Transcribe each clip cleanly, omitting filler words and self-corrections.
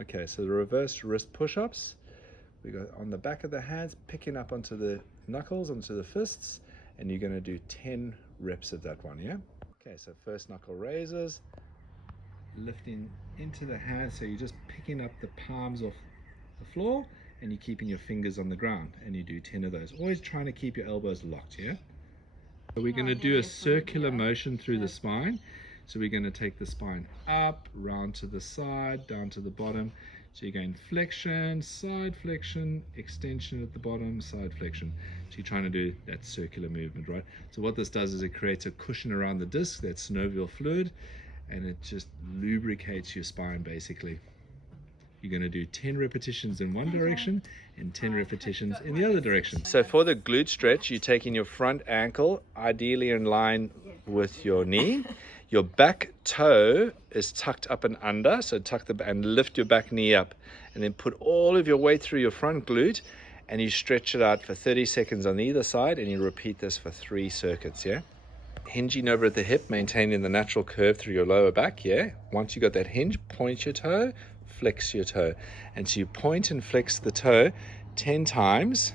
Okay, so the reverse wrist push-ups. We go on the back of the hands, picking up onto the knuckles, onto the fists, and you're going to do 10 reps of that one, yeah? Okay, so first knuckle raises, lifting into the hands, so you're just picking up the palms off the floor and you're keeping your fingers on the ground, and you do 10 of those. Always trying to keep your elbows locked, yeah? So we're going to do a circular motion through the spine. So we're going to take the spine up, round to the side, down to the bottom. So you're going flexion, side flexion, extension at the bottom, side flexion. So you're trying to do that circular movement, right? So what this does is it creates a cushion around the disc, that synovial fluid, and it just lubricates your spine basically. You're going to do 10 repetitions in one direction and 10 repetitions in the other direction. So for the glute stretch, you're taking your front ankle, ideally in line with your knee. Your back toe is tucked up and under, so and lift your back knee up, and then put all of your weight through your front glute, and you stretch it out for 30 seconds on either side, and you repeat this for 3 circuits, yeah? Hinging over at the hip, maintaining the natural curve through your lower back, yeah? Once you got that hinge, point your toe, flex your toe. And so you point and flex the toe 10 times,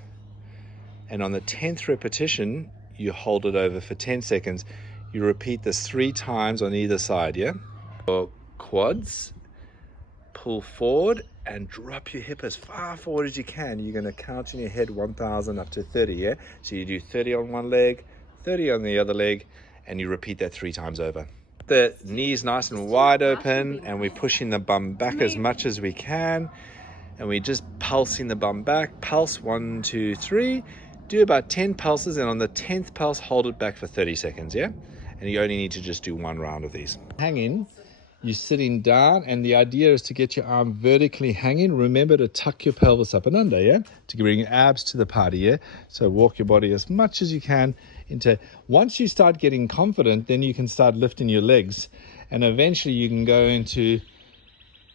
and on the 10th repetition, you hold it over for 10 seconds. You repeat this 3 times on either side, yeah? For quads, pull forward and drop your hip as far forward as you can. You're going to count in your head 1,000 up to 30, yeah? So you do 30 on one leg, 30 on the other leg, and you repeat that 3 times over. The knees nice and wide open, and we're pushing the bum back as much as we can, and we're just pulsing the bum back. Pulse 1, 2, 3. Do about 10 pulses, and on the 10th pulse, hold it back for 30 seconds, yeah? And you only need to just do 1 round of these. Hanging, you're sitting down, and the idea is to get your arm vertically hanging. Remember to tuck your pelvis up and under, yeah? To bring your abs to the party, yeah? So walk your body as much as you can into. Once you start getting confident, then you can start lifting your legs, and eventually you can go into,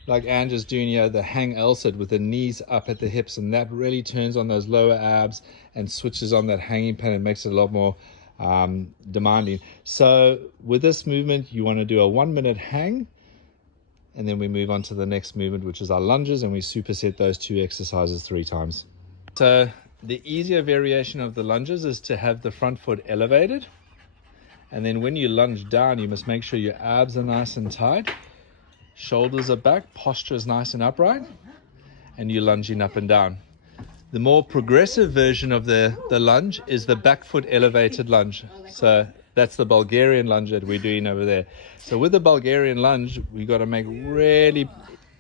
like Andrew's doing here, the hang L-sit with the knees up at the hips, and that really turns on those lower abs and switches on that hanging pen and makes it a lot more demanding. So with this movement, you want to do a 1-minute hang, and then we move on to the next movement, which is our lunges, and we superset those 2 exercises 3 times. So the easier variation of the lunges is to have the front foot elevated, and then when you lunge down, you must make sure your abs are nice and tight, shoulders are back, posture is nice and upright, and you're lunging up and down. The more progressive version of the lunge is the back foot elevated lunge. So that's the Bulgarian lunge that we're doing over there. So with the Bulgarian lunge, we got to really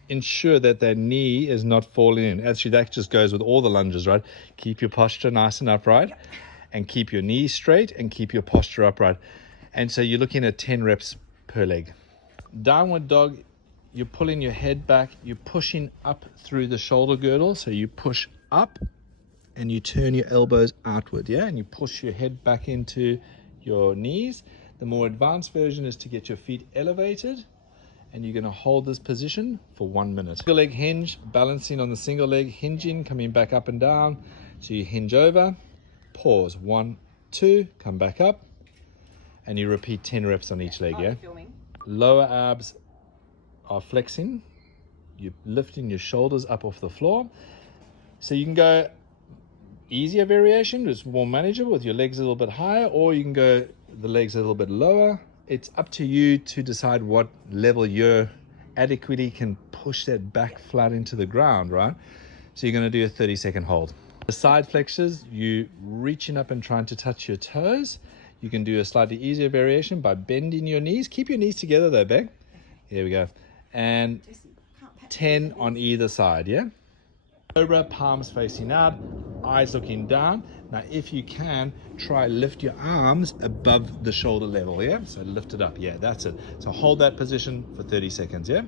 ensure that that knee is not falling in. Actually, that just goes with all the lunges, right? Keep your posture nice and upright, and keep your knees straight, and keep your posture upright. And so you're looking at 10 reps per leg. Downward dog, you're pulling your head back, you're pushing up through the shoulder girdle, so you push up and you turn your elbows outward, yeah, and you push your head back into your knees. The more advanced version is to get your feet elevated, and you're going to hold this position for 1 minute. Single leg hinge, balancing on the single leg, hinging, coming back up and down. So you hinge over, pause, 1, 2, come back up, and you repeat 10 reps on each leg, yeah? Lower abs are flexing, you're lifting your shoulders up off the floor. So you can go easier variation, it's more manageable with your legs a little bit higher, or you can go the legs a little bit lower. It's up to you to decide what level you adequately can push that back flat into the ground, right? So you're going to do a 30-second hold. The side flexors, you reaching up and trying to touch your toes. You can do a slightly easier variation by bending your knees. Keep your knees together though, Beck. Here we go. And 10 on either side, yeah? Cobra, palms facing out, eyes looking down. Now, if you can, try lift your arms above the shoulder level, yeah? So lift it up, yeah, that's it. So hold that position for 30 seconds, yeah?